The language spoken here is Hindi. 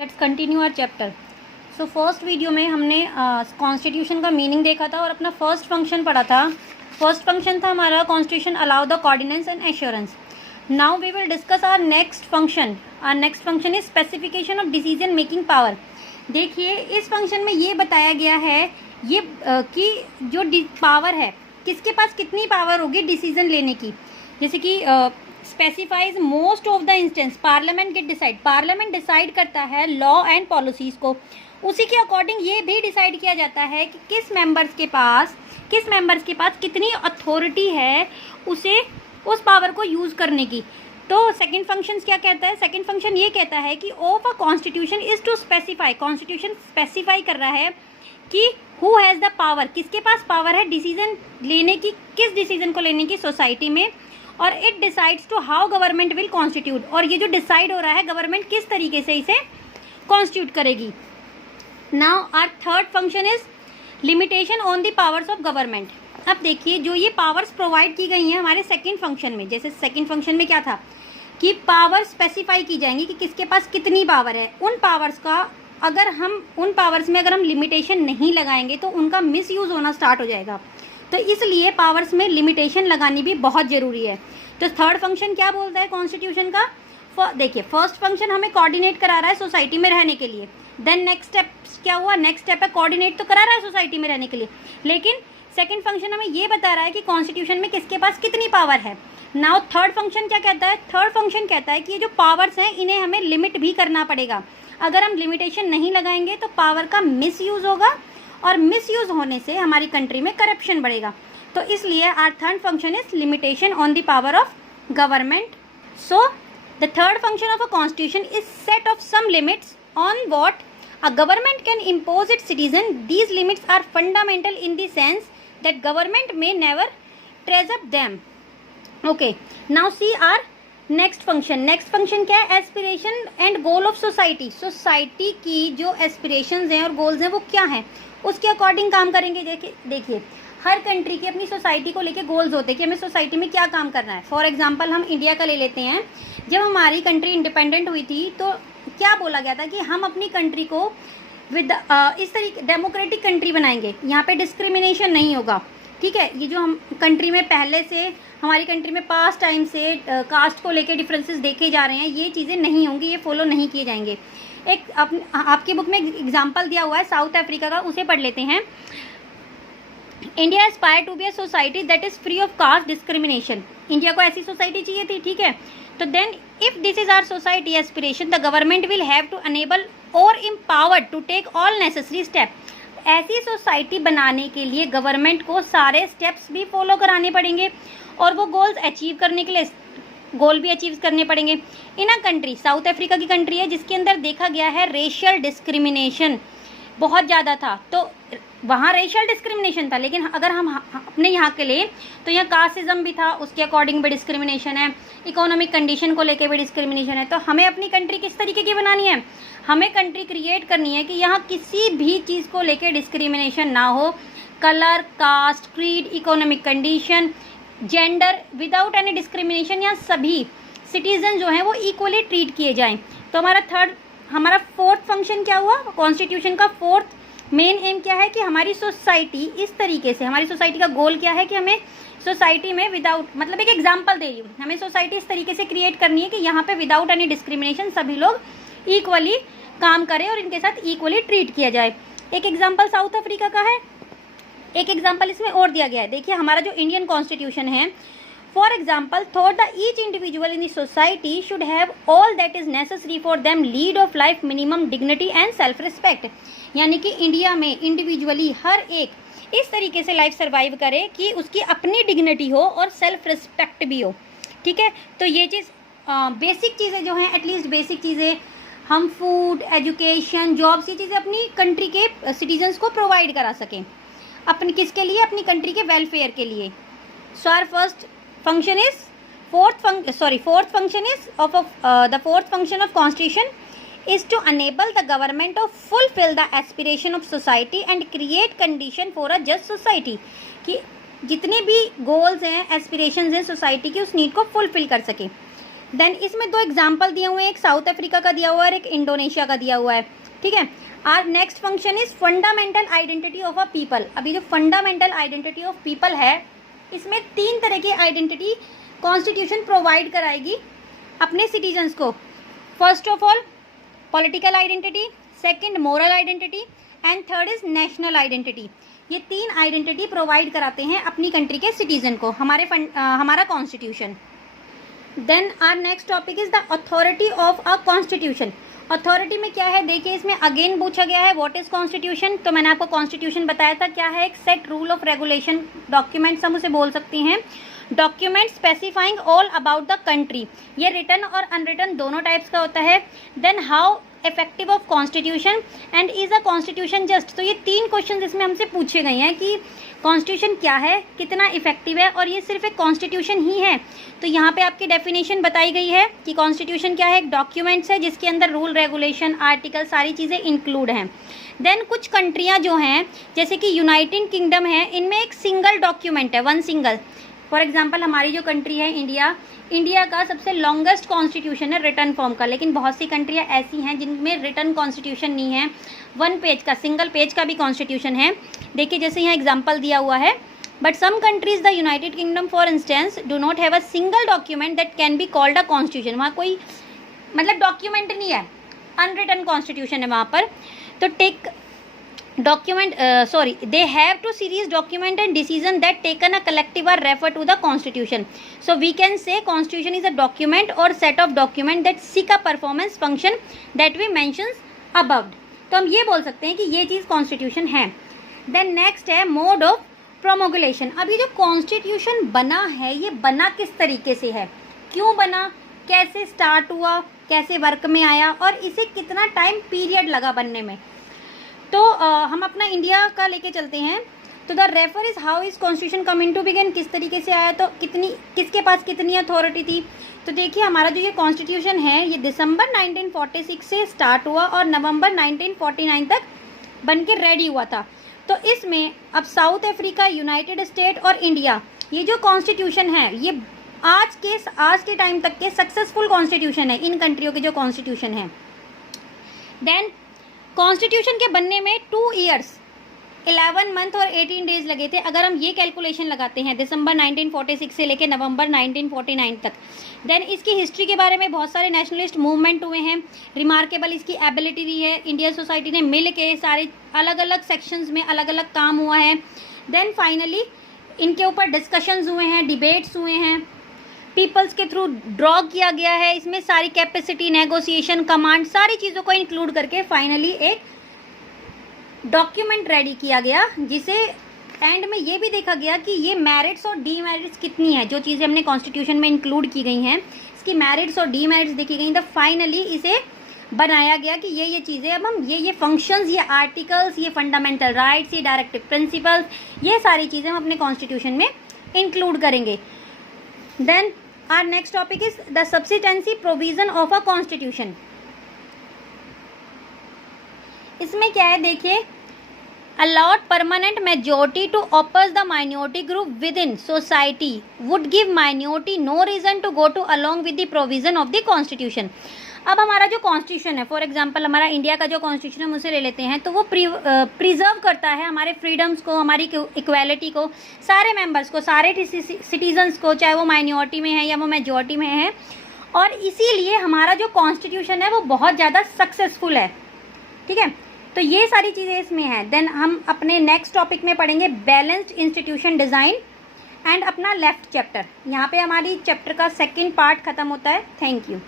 Let's continue our chapter. So first video में हमने कॉन्स्टिट्यूशन का मीनिंग देखा था और अपना फर्स्ट फंक्शन पढ़ा था। फर्स्ट फंक्शन था हमारा constitution allow the coordinance and assurance. Now we will discuss our next function. Our next function is specification of decision making power. देखिए इस फंक्शन में ये बताया गया है ये कि जो पावर है किसके पास कितनी पावर होगी डिसीजन लेने की। जैसे कि specifies most of the instance parliament get decide, parliament decide करता है लॉ एंड पॉलिसीज को। उसी के अकॉर्डिंग ये भी डिसाइड किया जाता है कि किस मेंबर्स के पास कितनी अथॉरिटी है उसे उस पावर को यूज़ करने की। तो सेकंड फंक्शन क्या कहता है? सेकंड फंक्शन ये कहता है कि of a constitution is to specify, constitution specify कर रहा है कि हु हैज़ द पावर, किसके पास पावर है डिसीजन लेने की, किस डिसीजन को लेने की सोसाइटी में। और it decides to how government will constitute, और ये जो डिसाइड हो रहा है गवर्नमेंट किस तरीके से इसे कॉन्स्टिट्यूट करेगी। Now our third function is limitation on the powers of government. अब देखिए जो ये पावर्स प्रोवाइड की गई हैं हमारे सेकंड फंक्शन में, जैसे सेकंड फंक्शन में क्या था कि पावर स्पेसिफाई की जाएंगी कि किसके पास कितनी पावर है। उन पावर्स का अगर हम उन पावर्स में अगर हम लिमिटेशन नहीं लगाएंगे तो उनका मिसयूज़ होना स्टार्ट हो जाएगा। तो इसलिए पावर्स में लिमिटेशन लगानी भी बहुत ज़रूरी है। तो थर्ड फंक्शन क्या बोलता है कॉन्स्टिट्यूशन का? देखिए फर्स्ट फंक्शन हमें कोऑर्डिनेट करा रहा है सोसाइटी में रहने के लिए। देन नेक्स्ट स्टेप क्या हुआ? नेक्स्ट स्टेप है कोऑर्डिनेट तो करा रहा है सोसाइटी में रहने के लिए, लेकिन सेकंड फंक्शन हमें ये बता रहा है कि कॉन्स्टिट्यूशन में किसके पास कितनी पावर है। नाउ थर्ड फंक्शन क्या कहता है? थर्ड फंक्शन कहता है कि ये जो पावर्स हैं इन्हें हमें लिमिट भी करना पड़ेगा। अगर हम लिमिटेशन नहीं लगाएंगे तो पावर का मिसयूज़ होगा और मिसयूज़ होने से हमारी कंट्री में करप्शन बढ़ेगा। तो इसलिए our third function is limitation on the power of government. So the third function of a constitution is set of some limits on what a government can impose its citizen. These limits are fundamental in the sense that government may never transgress them. Okay, now see our next function. Next function क्या है? Aspiration and goal of society. Society की जो aspirations हैं और goals हैं वो क्या हैं उसके अकॉर्डिंग काम करेंगे। देखिए हर कंट्री की अपनी सोसाइटी को लेके गोल्स होते हैं कि हमें सोसाइटी में क्या काम करना है। फॉर एग्जांपल हम इंडिया का ले लेते हैं। जब हमारी कंट्री इंडिपेंडेंट हुई थी तो क्या बोला गया था कि हम अपनी कंट्री को विद इस तरीके डेमोक्रेटिक कंट्री बनाएंगे, यहाँ पे डिस्क्रिमिनेशन नहीं होगा। ठीक है, ये जो हम कंट्री में पहले से हमारी कंट्री में पास्ट टाइम से कास्ट को लेके डिफरेंसेस देखे जा रहे हैं, ये चीज़ें नहीं होंगी, ये फॉलो नहीं किए जाएंगे। एक आपकी बुक में एग्जाम्पल दिया हुआ है साउथ अफ्रीका का, उसे पढ़ लेते हैं। India aspire to be a society that is free of caste discrimination. India को ऐसी सोसाइटी चाहिए थी। ठीक है, तो then if this is our society aspiration the government will have to enable और empowered to take all necessary step. ऐसी सोसाइटी बनाने के लिए गवर्नमेंट को सारे स्टेप्स भी फॉलो कराने पड़ेंगे और वो गोल्स अचीव करने के लिए गोल भी अचीव करने पड़ेंगे। इन अ कंट्री, साउथ अफ्रीका की कंट्री है जिसके अंदर देखा गया है रेशियल डिस्क्रिमिनेशन बहुत ज़्यादा था। तो वहाँ रेशियल डिस्क्रिमिनेशन था, लेकिन अगर हम अपने यहाँ के लिए तो यहाँ कास्टिज्म भी था, उसके अकॉर्डिंग भी डिस्क्रिमिनेशन है, इकोनॉमिक कंडीशन को लेके भी डिस्क्रिमिनेशन है। तो हमें अपनी कंट्री किस तरीके की बनानी है? हमें कंट्री क्रिएट करनी है कि यहाँ किसी भी चीज़ को लेके डिस्क्रिमिनेशन ना हो। Colour, caste, creed, economic condition, gender, without any discrimination, यहाँ सभी सिटीजन जो हैं वो इक्वली ट्रीट किए जाएँ। तो हमारा फोर्थ फंक्शन क्या हुआ? कॉन्स्टिट्यूशन का फोर्थ मेन एम क्या है कि हमारी सोसाइटी इस तरीके से, हमारी सोसाइटी का गोल क्या है कि हमें सोसाइटी में विदाउट, मतलब एक एग्जांपल दे रही हूँ, हमें सोसाइटी इस तरीके से क्रिएट करनी है कि यहाँ पे विदाउट एनी डिस्क्रिमिनेशन सभी लोग इक्वली काम करें और इनके साथ इक्वली ट्रीट किया जाए। एक एग्जाम्पल साउथ अफ्रीका का है, एक एग्जाम्पल इसमें और दिया गया है। देखिए हमारा जो इंडियन कॉन्स्टिट्यूशन है, for example thought the each individual in the society should have all that is necessary for them lead of life, minimum dignity and self respect. यानी कि इंडिया में इंडिविजुअली हर एक इस तरीके से लाइफ सर्वाइव करे कि उसकी अपनी डिग्निटी हो और सेल्फ रिस्पेक्ट भी हो। ठीक है, तो ये चीज़ बेसिक चीज़ें जो हैं, एटलीस्ट बेसिक चीज़ें हम फूड, एजुकेशन, जॉब्स, ये चीज़ें अपनी कंट्री के सिटीजन्स को प्रोवाइड करा सकें। अपनी किसके लिए? अपनी कंट्री के वेलफेयर के लिए। So our fourth function of constitution is to enable the government to fulfill the aspiration of society and create condition for a just society। कि जितने भी गोल्स हैं, एस्पिरेशंस हैं सोसाइटी की, उस नीड को फुलफिल कर सके। देन इसमें 2 एग्जाम्पल दिए हुए हैं, एक साउथ अफ्रीका का दिया हुआ है और एक इंडोनेशिया का दिया हुआ है, ठीक है। Our next function is fundamental identity of a people. अभी जो फंडामेंटल आइडेंटिटी ऑफ पीपल है, इसमें 3 तरह की आइडेंटिटी कॉन्स्टिट्यूशन प्रोवाइड कराएगी अपने सिटीजन्स को। First of all political identity, second moral identity and third is national identity. ये 3 आइडेंटिटी प्रोवाइड कराते हैं अपनी कंट्री के सिटीजन को हमारा constitution. Then our next topic is the authority of a constitution. Authority में क्या है, देखिए इसमें अगेन पूछा गया है व्हाट इज कॉन्स्टिट्यूशन। तो मैंने आपको कॉन्स्टिट्यूशन बताया था क्या है, एक set rule of regulation documents हम उसे बोल सकते हैं। Document specifying all about the country, ये रिटन और अनरिटन दोनों टाइप्स का होता है। Then how effective of constitution and is a constitution just. तो ये 3 क्वेश्चन इसमें हमसे पूछे गए हैं कि कॉन्स्टिट्यूशन क्या है, कितना इफेक्टिव है, और ये सिर्फ एक कॉन्स्टिट्यूशन ही है। तो यहाँ पे आपकी डेफिनेशन बताई गई है कि कॉन्स्टिट्यूशन क्या है, एक डॉक्यूमेंट्स है जिसके अंदर रूल रेगुलेशन आर्टिकल सारी चीज़ें इंक्लूड हैं। देन कुछ कंट्रियाँ जो हैं जैसे कि यूनाइटेड किंगडम है, इनमें एक सिंगल डॉक्यूमेंट है, वन सिंगल। फॉर एग्जाम्पल हमारी जो कंट्री है इंडिया का सबसे लॉन्गेस्ट कॉन्स्टिट्यूशन है रिटन फॉर्म का, लेकिन बहुत सी कंट्रियाँ ऐसी हैं जिनमें रिटन कॉन्स्टिट्यूशन नहीं है, 1 पेज का सिंगल पेज का भी कॉन्स्टिट्यूशन है। देखिए जैसे यहाँ एग्जाम्पल दिया हुआ है, but some countries the United Kingdom for instance do not have a single document that can be called a constitution. वहाँ कोई मतलब डॉक्यूमेंट नहीं है, अनरिटन कॉन्स्टिट्यूशन है वहाँ पर। तो take document they have to series document and decision that taken a collective or refer to the constitution. So we can say constitution is a document or set of document that seek a performance function that we mentions above. तो हम ये बोल सकते हैं कि ये चीज़ कॉन्स्टिट्यूशन है। देन नेक्स्ट है मोड ऑफ प्रोमोगुलेशन। अब ये जो कॉन्स्टिट्यूशन बना है, ये बना किस तरीके से है, क्यों बना, कैसे स्टार्ट हुआ, कैसे वर्क में आया, और इसे कितना टाइम पीरियड लगा बनने में। तो हम अपना इंडिया का लेके चलते हैं। तो the refer is how is constitution come in to begin, किस तरीके से आया, तो किसके पास कितनी अथॉरिटी थी। तो देखिए हमारा जो ये कॉन्स्टिट्यूशन है ये दिसंबर 1946 से स्टार्ट हुआ और नवंबर 1949 तक बन के रेडी हुआ था। तो इसमें अब साउथ अफ्रीका, यूनाइटेड स्टेट और इंडिया, ये जो कॉन्स्टिट्यूशन है ये आज के टाइम तक के सक्सेसफुल कॉन्स्टिट्यूशन है, इन कंट्रियों के जो कॉन्स्टिट्यूशन है। देन कॉन्स्टिट्यूशन के बनने में 2 ईयर्स 11 मंथ और 18 डेज लगे थे। अगर हम ये कैलकुलेशन लगाते हैं दिसंबर 1946 से लेकर नवंबर 1949 तक। देन इसकी हिस्ट्री के बारे में बहुत सारे नेशनलिस्ट मूवमेंट हुए हैं, रिमार्केबल इसकी एबिलिटी रही है, इंडियन सोसाइटी ने मिल के सारे अलग अलग सेक्शंस में अलग अलग काम हुआ है। देन फाइनली इनके ऊपर डिस्कशंस हुए हैं, डिबेट्स हुए हैं, पीपल्स के थ्रू ड्रॉ किया गया है। इसमें सारी कैपेसिटी, नेगोशिएशन, कमांड, सारी चीज़ों को इंक्लूड करके फाइनली एक डॉक्यूमेंट रेडी किया गया, जिसे एंड में ये भी देखा गया कि ये मेरिट्स और डीमेरिट्स कितनी है। जो चीज़ें हमने कॉन्स्टिट्यूशन में इंक्लूड की गई हैं, इसकी मेरिट्स और डीमेरिट्स देखी गई, तो फाइनली इसे बनाया गया कि ये चीज़ें अब हम ये फंक्शंस, ये आर्टिकल्स, ये फंडामेंटल राइट्स, ये डायरेक्टिव प्रिंसिपल्स, ये सारी चीज़ें हम अपने कॉन्स्टिट्यूशन में इंक्लूड करेंगे। Then our next topic is the subsistency provision of a constitution. इसमें क्या है देखिए, allowed permanent majority to oppose the minority group within society would give minority no reason to go to along with the provision of the constitution. अब हमारा जो कॉन्स्टिट्यूशन है, फॉर एग्जांपल हमारा इंडिया का जो कॉन्स्टिट्यूशन हम उसे ले लेते हैं, तो वो प्रिजर्व करता है हमारे फ्रीडम्स को, हमारी इक्वालिटी को, सारे मेंबर्स को, सारे सिटीजन्स को, चाहे वो माइनॉरिटी में है या वो मेजॉरिटी में है। और इसीलिए हमारा जो कॉन्स्टिट्यूशन है वो बहुत ज़्यादा सक्सेसफुल है, ठीक है। तो ये सारी चीज़ें इसमें हैं। देन हम अपने नेक्स्ट टॉपिक में पढ़ेंगे बैलेंस्ड इंस्टीट्यूशन डिज़ाइन एंड अपना लेफ्ट चैप्टर। यहाँ पे हमारी चैप्टर का 2nd पार्ट खत्म होता है। Thank you.